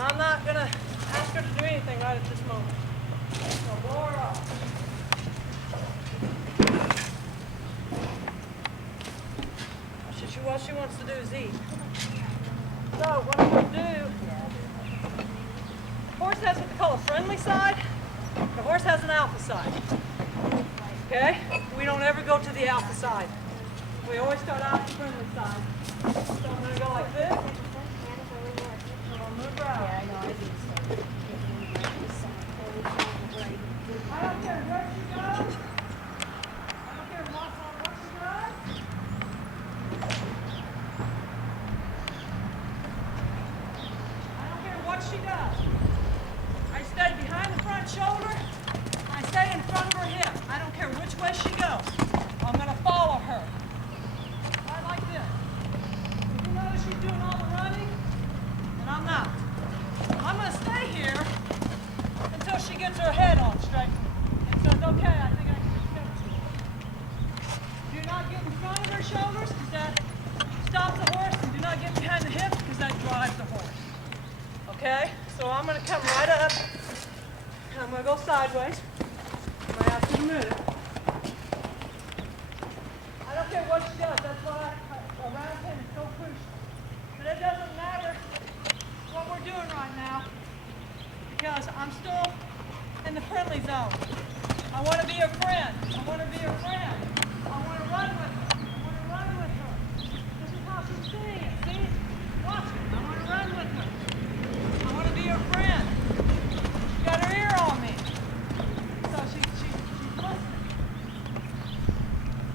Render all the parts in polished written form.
And I'm not going to ask her to do anything right at this moment. So blow her off. What she wants to do is eat. So what I'm going to do, the horse has what they call a friendly side. The horse has an alpha side. Okay? We don't ever go to the alpha side. We always start out the friendly side. So I'm going to go like this. And I'll move her out. I don't care where she goes. I don't care what she does. She does. I stay behind the front shoulder. I stay in front of her hip. I don't care which way she goes. I'm going to follow her. Right like this. If you notice she's doing all the running, and I'm not. I'm going to stay here until she gets her head on straight and says, okay, I think I can accept you. Do not get in front of her shoulders because that stops the horse, and do not get behind the hips because that drives the horse. Okay, so I'm going to come right up, and I'm going to go sideways. I'm going to ask her to move. I don't care what she does, that's why a round pin is so crucial. But it doesn't matter what we're doing right now, because I'm still in the friendly zone. I want to be her friend. I want to be her friend. I want to run with her. I want to run with her. This is how she's seeing it. See? Watch it. I want to run with her. I want to be her friend. She got her ear on me. So she's listening.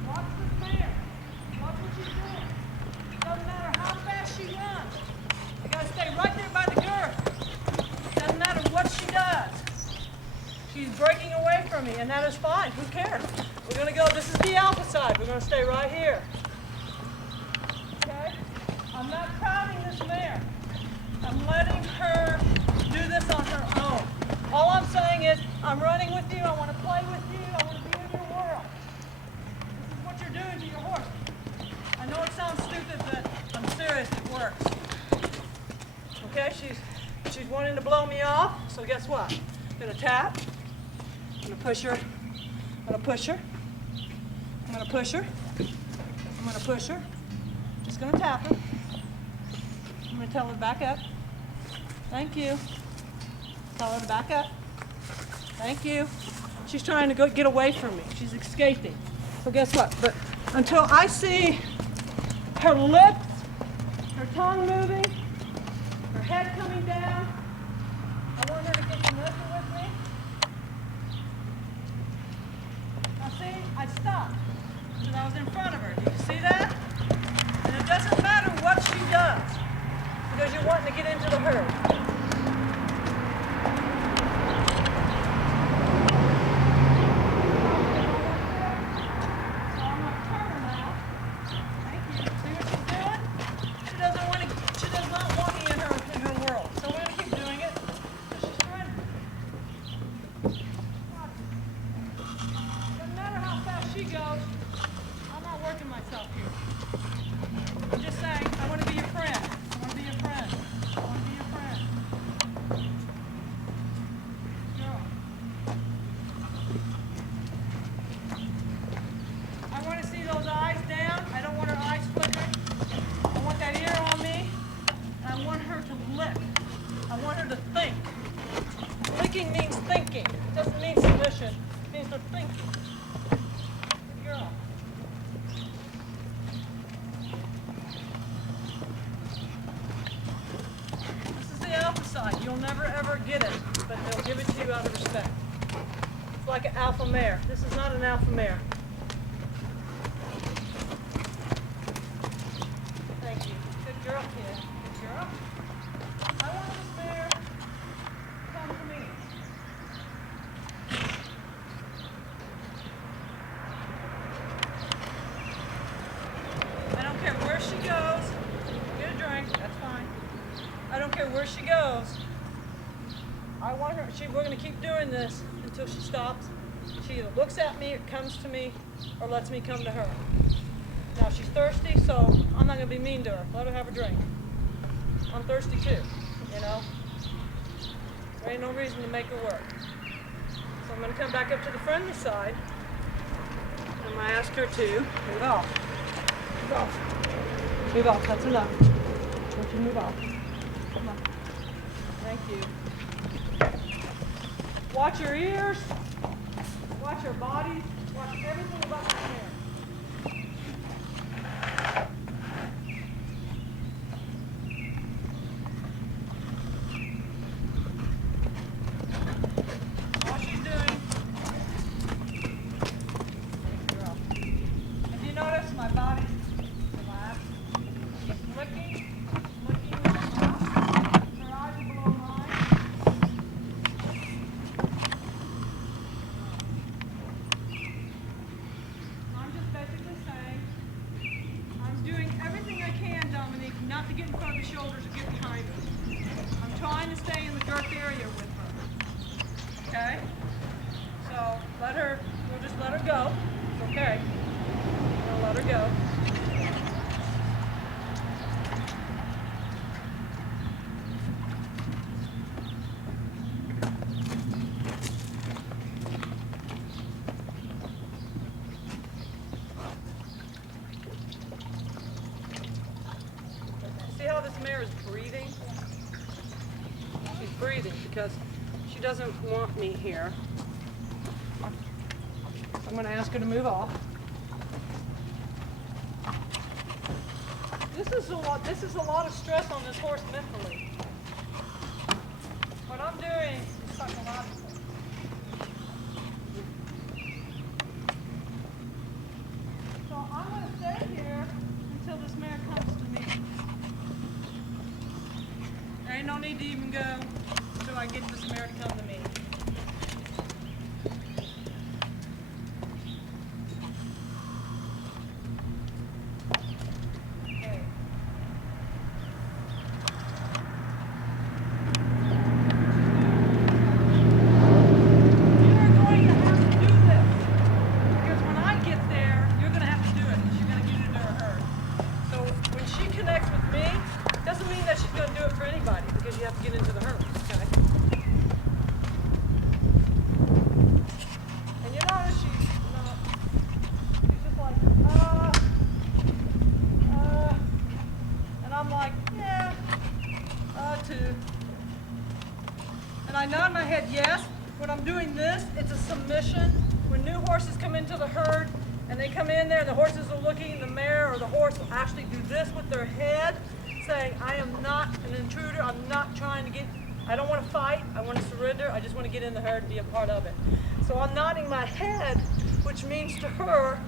Watch this mare. Watch what she's doing. It doesn't matter how fast she runs. You got to stay right there by the girth. It doesn't matter what she does. She's breaking away from me, and that is fine. Who cares? We're going to go, this is the alpha side. We're going to stay right here. Okay? I'm not crowding this mare. I'm letting her do this on her own. All I'm saying is, I'm running with you, I want to play with you, I want to be in your world. This is what you're doing to your horse. I know it sounds stupid, but I'm serious, it works. Okay, she's wanting to blow me off, so guess what? I'm going to tap, I'm going to push her, I'm going to push her, I'm going to push her, I'm going to push her, just going to tap her. I'm going to tell her to back up. Thank you. Tell her to back up. Thank you. She's trying to get away from me. She's escaping. So guess what? But until I see her lips, her tongue moving, her head coming down, I want her to get connected with me. Now see, I stopped because I was in front of her. Do you see that? And it doesn't matter what she does, because you're wanting to get into the herd. So I'm going to turn her now. Thank you. See what she's doing? She does not want me in her world. So we're going to keep doing it. So she's trying to. Doesn't matter how fast she goes. I'm not working myself here. I'm just saying, I want to be your friend. I want to be your friend. I want to be your friend. Girl. I want to see those eyes down. I don't want her eyes flickering. I want that ear on me. And I want her to lick. I want her to think. Licking means thinking. It doesn't mean submission. It means they're thinking. Good girl. You'll never ever get it, but they'll give it to you out of respect. It's like an alpha mare. This is not an alpha mare. Thank you. Good girl, kid. Good girl. I want this mare to come to me. I don't care where she goes. Get a drink. That's fine. I don't care where she goes. I want her, we're going to keep doing this until she stops. She either looks at me, or comes to me, or lets me come to her. Now she's thirsty, so I'm not going to be mean to her. Let her have a drink. I'm thirsty too, you know. There ain't no reason to make her work. So I'm going to come back up to the friendly side. I'm going to ask her to move off. Move off. Move off. That's enough. Don't you move off. Come on. Thank you. Watch your ears. Watch your body. Watch everything about your hair. Not to get in front of the shoulders or get behind her. I'm trying to stay in the girth area with her. Okay? So we'll just let her go. It's okay. We'll let her go. See how this mare is breathing? She's breathing because she doesn't want me here. I'm going to ask her to move off. This is a lot of stress on this horse mentally. What I'm doing is psychological. So I'm going to stay here until this mare comes to me. There ain't no need to even go until I get this mare to come to me. Okay. You're going to have to do this. Because when I get there, you're going to have to do it because you're going to get into her herd. So when she connects with me, doesn't mean that she's going to do it for anybody because you have to get into the herd, okay? And you notice she's just like, and I'm like, yeah, too. And I nod my head yes. When I'm doing this, it's a submission. When new horses come into the herd and they come in there and the horses are looking, the mare or the horse will actually do this with their head, saying, I am not an intruder, I'm not trying to get, I don't want to fight, I want to surrender, I just want to get in the herd and be a part of it. So I'm nodding my head, which means to her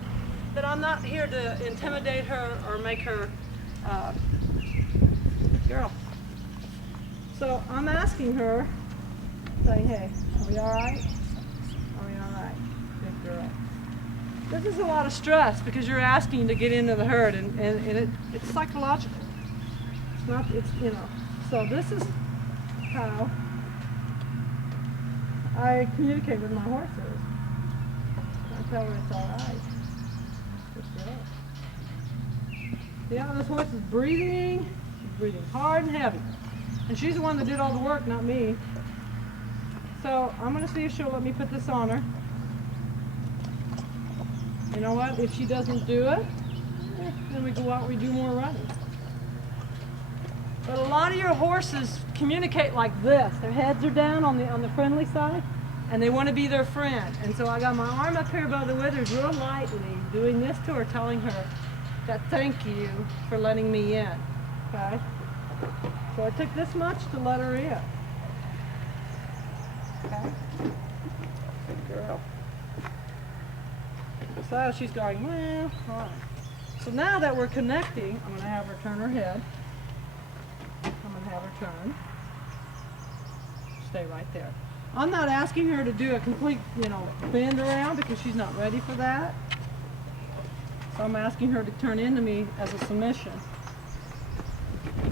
that I'm not here to intimidate her or make her, girl. So I'm asking her, saying, hey, are we all right? Are we all right? Good girl. This is a lot of stress because you're asking to get into the herd and it's psychological. So this is how I communicate with my horses. I tell her it's all right. Good girl. See how this horse is breathing? She's breathing hard and heavy. And she's the one that did all the work, not me. So I'm going to see if she'll let me put this on her. You know what? If she doesn't do it, then we go out and we do more running. But a lot of your horses communicate like this. Their heads are down on the friendly side, and they want to be their friend. And so I got my arm up here above the withers real lightly, doing this to her, telling her that thank you for letting me in. Okay? So I took this much to let her in. Okay? Good girl. So she's going, well, all right. So now that we're connecting, I'm going to have her turn her head. I'm going to have her turn. Stay right there. I'm not asking her to do a complete, bend around because she's not ready for that. So I'm asking her to turn into me as a submission.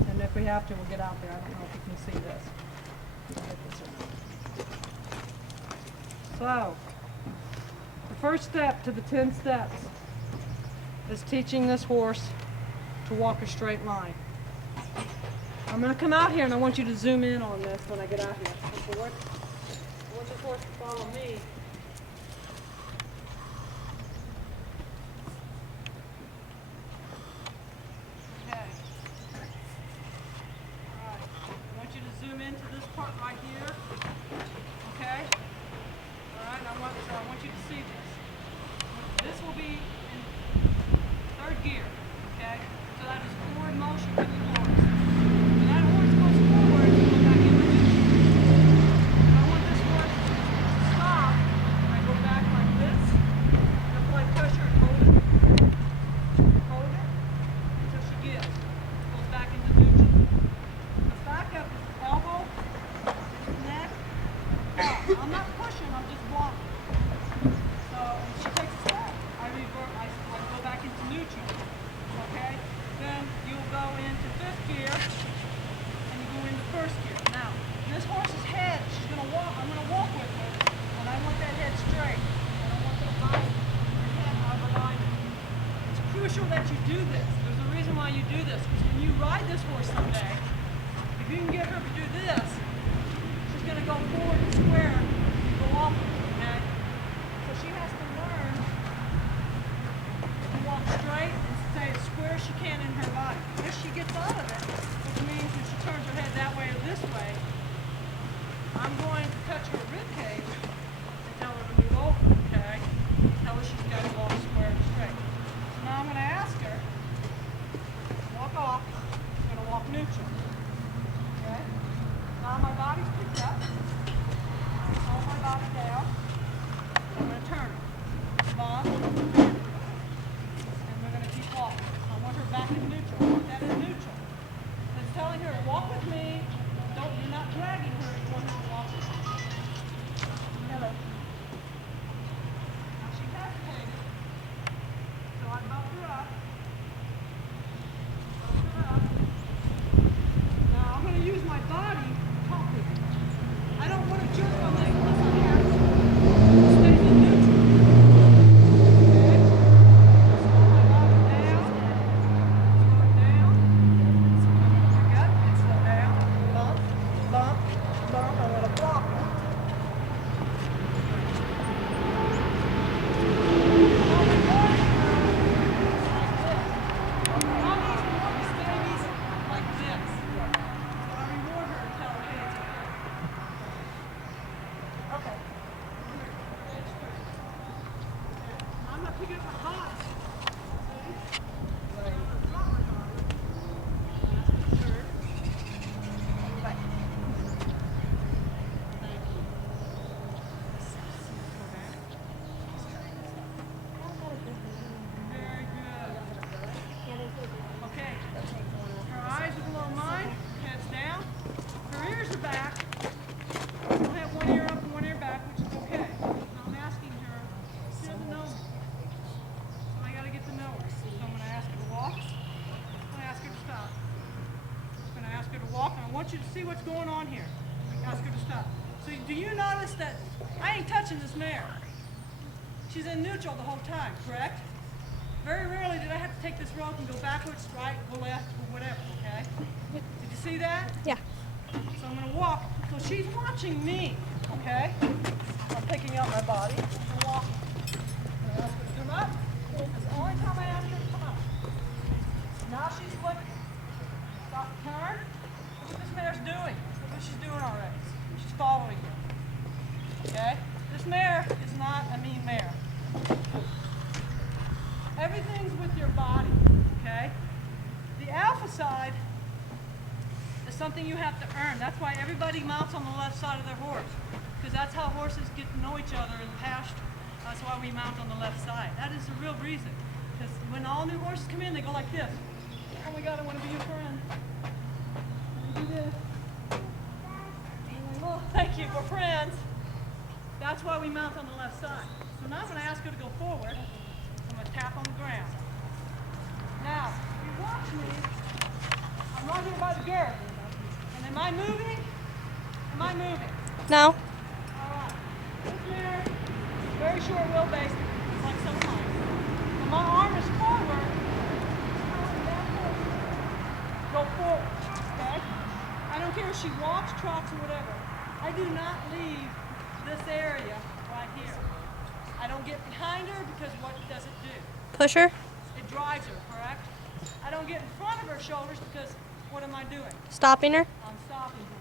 And if we have to, we'll get out there. I don't know if you can see this. So, the first step to the 10 steps is teaching this horse to walk a straight line. I'm going to come out here and I want you to zoom in on this when I get out here. I want this horse to follow me. Okay. Alright. I want you to zoom into this part right here. Okay? Alright, I want you to see this. This will be in third gear. Okay? So that is forward motion for the horse. When that horse goes forward, you go back into neutral. If I want this horse to stop, I go back like this, and apply pressure and hold it. Hold it until she gives. Goes back into neutral. The backup is elbow, neck, up. I'm not pushing, I'm just blocking. So when she takes a step, I revert, I go back into neutral. Okay? Then you'll go into fifth gear and you go into first gear. Now, this horse's head, she's gonna walk, I'm gonna walk with her, and I want that head straight. I don't want that body and head out of alignment. It's crucial that you do this. There's a reason why you do this, because when you ride this horse someday, if you can get her to do this, she's gonna go forward and square and go off, okay? So she has to learn to walk straight and stay as square as she can in her body. If she gets out of it, which means if she turns her head that way or this way, I'm going to touch her rib cage and tell her to move over, okay? Tell her she's got to walk square and straight. So now I'm going to ask her to walk off. I'm going to walk neutral, okay? Now my body's picked up. I hold my body down. I'm going to turn her. Bob, turn her. And we're going to keep walking. I want her back in neutral. I want that in neutral. And it's telling her to walk with me. You're not dragging her. You want her to walk with me. Hello. Now she hesitated. So I bumped her up. Bumped her up. Now I'm going to use my body to talk with her. I don't want to jerk on this unless I have to. It stays in neutral. Okay? Slow my body down. Slow it down. Back up and slow down. Bump, bump, bump. I'm going to block her. Now I'm rewarding her like this. Not these boys, babies, like this. But I reward her until her head's okay. I'm not picking up my body. See? I'm going to drop my body. That's the third. Right. Thank you. Very good. Okay. Her eyes are below mine. Head's down. Her ears are back. She'll have one ear up and one ear back, which is okay. Now I'm asking her, she doesn't know me. So I gotta get to know her. So I'm gonna ask her to walk. I'm gonna ask her to stop. I'm gonna ask her to walk, and I want you to see what's going on here. Ask her to stop. So do you notice that I ain't touching this mare? She's in neutral the whole time, correct? Very rarely did I have to take this rope and go backwards, right, go left, or whatever, okay? Did you see that? Yeah. So I'm going to walk. So she's watching me, okay? I'm picking up my body and walking. I'm going to ask her to come up. That's the only time I ask her to come up. Now she's looking. Stop, turn. Look what this mare's doing. Look what she's doing already. She's following you. Okay? This mare is not a mean mare. Everything's with your body, okay? The alpha side is something you have to earn. That's why everybody mounts on the left side of their horse, because that's how horses get to know each other in the pasture. That's why we mount on the left side. That is the real reason. Because when all new horses come in, they go like this. Oh my God, I want to be your friend. Let me do this. Oh, thank you, we're friends. That's why we mount on the left side. So now I'm going to ask her to go forward. I'm going to tap on the ground. Now, if you watch me, I'm right here by the girth. And am I moving? Am I moving? No. All right. This mare is very short wheelbase, like some of mine. When my arm is forward, go forward, okay? care if she walks, trots, or whatever. I do not leave this area right here. I don't get behind her because what does it do? Push her? It drives her, correct? I don't get in front of her shoulders because what am I doing? Stopping her? I'm stopping her.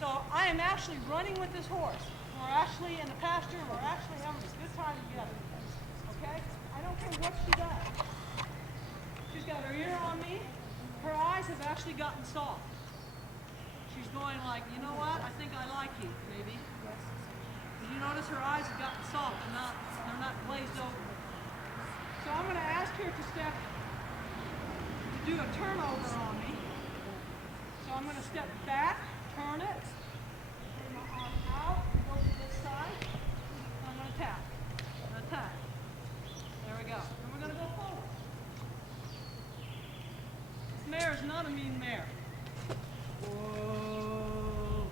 So I am actually running with this horse. We're actually in the pasture. We're actually having a good time together. Okay? I don't care what she does. She's got her ear on me. Her eyes have actually gotten soft. She's going like, you know what? I think I like you, baby. Did you notice her eyes have gotten soft? They're not glazed over. So I'm going to ask her to step, to do a turnover on me. So I'm going to step back, turn it, bring my arm out, go to this side. I'm going to tap. I'm going to tap. There we go. And we're going to go forward. This mare is not a mean mare. Whoa.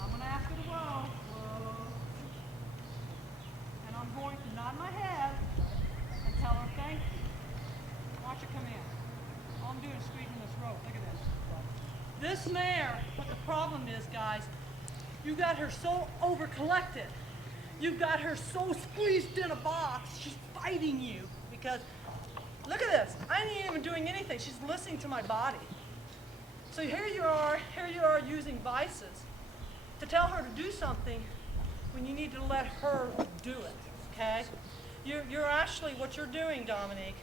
I'm going to ask her to whoa. Whoa. And I'm going to nod my head and tell her thank you. Watch her come in. All I'm doing is squeezing this rope. Look at this. This mare, what the problem is, guys, you got her so over-collected. You've got her so squeezed in a box, she's fighting you because, look at this. I ain't even doing anything. She's listening to my body. So here you are using vices to tell her to do something when you need to let her do it, okay? You're actually, what you're doing, Dominique,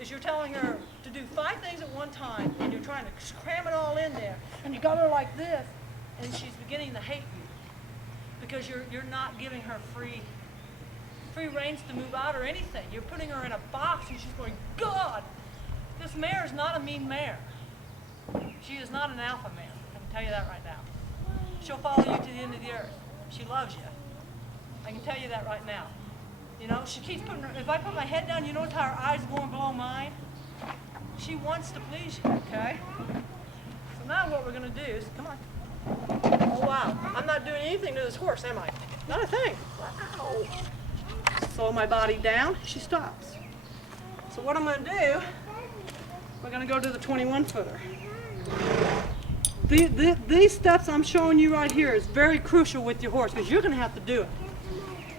is you're telling her to do 5 things at one time, and you're trying to cram it all in there, and you got her like this, and she's beginning to hate you because you're not giving her free reins to move out or anything. You're putting her in a box, and she's going, God, this mare is not a mean mare. She is not an alpha mare. I can tell you that right now. She'll follow you to the end of the earth. She loves you. I can tell you that right now. You know, she keeps putting her, if I put my head down, you notice how her eyes are going below mine? She wants to please you, okay? So now what we're going to do is, come on. Oh, wow. I'm not doing anything to this horse, am I? Not a thing. Wow. Slow my body down. She stops. So what I'm going to do, we're going to go to the 21-footer. These steps I'm showing you right here is very crucial with your horse because you're going to have to do it.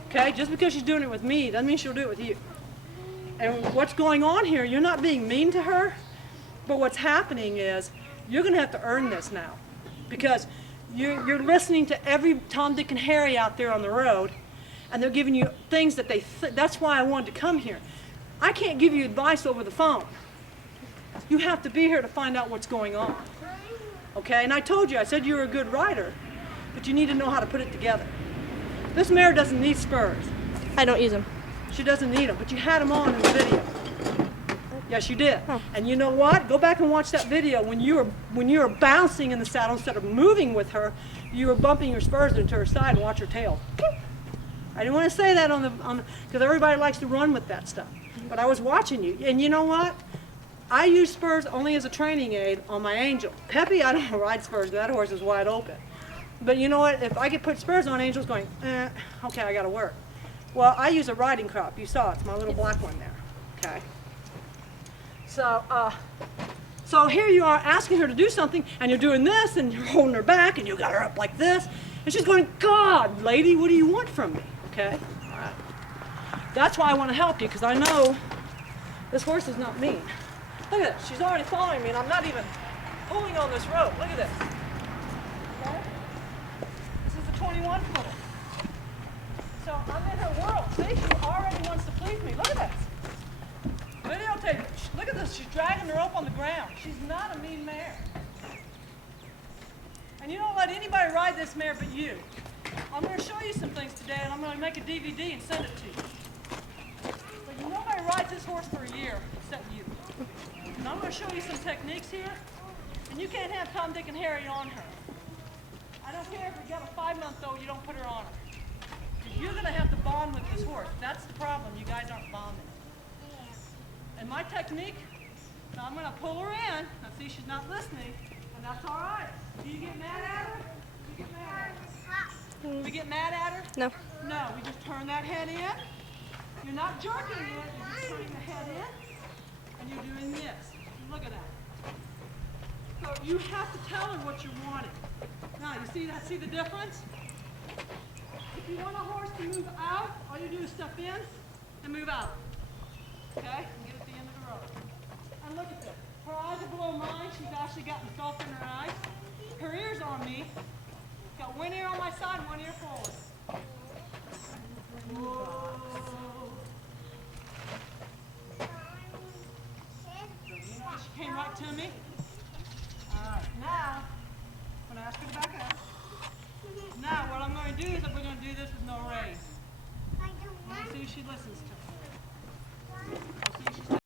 Okay, just because she's doing it with me doesn't mean she'll do it with you. And what's going on here, you're not being mean to her, but what's happening is you're going to have to earn this now because you're listening to every Tom, Dick, and Harry out there on the road, and they're giving you things that that's why I wanted to come here. I can't give you advice over the phone. You have to be here to find out what's going on. Okay, and I told you, I said you were a good rider, but you need to know how to put it together. This mare doesn't need spurs. I don't use them. She doesn't need them, but you had them on in the video. Yes, you did. Oh. And you know what? Go back and watch that video. When you were bouncing in the saddle instead of moving with her, you were bumping your spurs into her side and watch her tail. I didn't want to say that because everybody likes to run with that stuff. But I was watching you, and you know what? I use spurs only as a training aid on my Angel. Peppy, I don't ride spurs. That horse is wide open. But you know what? If I could put spurs on, Angel's going, okay, I got to work. Well, I use a riding crop. You saw it. It's my little black one there. Okay. So here you are asking her to do something, and you're doing this, and you're holding her back, and you got her up like this, and she's going, God, lady, what do you want from me? Okay. All right. That's why I want to help you, because I know this horse is not mean. Look at this. She's already following me, and I'm not even pulling on this rope. Look at this. Okay? This is a 21-footer. So I'm in her world. See, she already wants to please me. Look at this. Videotape. Look at this. She's dragging the rope on the ground. She's not a mean mare. And you don't let anybody ride this mare but you. I'm going to show you some things today, and I'm going to make a DVD and send it to you. But nobody rides this horse for a year except you. And I'm going to show you some techniques here, and you can't have Tom, Dick, and Harry on her. I don't care if you got a 5-month-old, you don't put her on her. Because you're going to have to bond with this horse. That's the problem. You guys aren't bonding. And my technique, now I'm going to pull her in. Now see, she's not listening, and that's all right. Do you get mad at her? Do you get mad at her? Do we get mad at her? No. No, we just turn that head in. You're not jerking it, you're just turning the head in, and you're doing this. Look at that. So you have to tell her what you're wanting. Now, you see that? See the difference? If you want a horse to move out, all you do is step in and move out. Okay? And get at the end of the road. And look at this. Her eyes are below mine. She's actually got the salt in her eyes. Her ear's on me. Got one ear on my side and one ear forward. Whoa. She came right to me. All right, now, I'm going to ask her to back up. Now, what I'm going to do is that we're going to do this with no reins. We'll see if she listens to me. We'll see if she's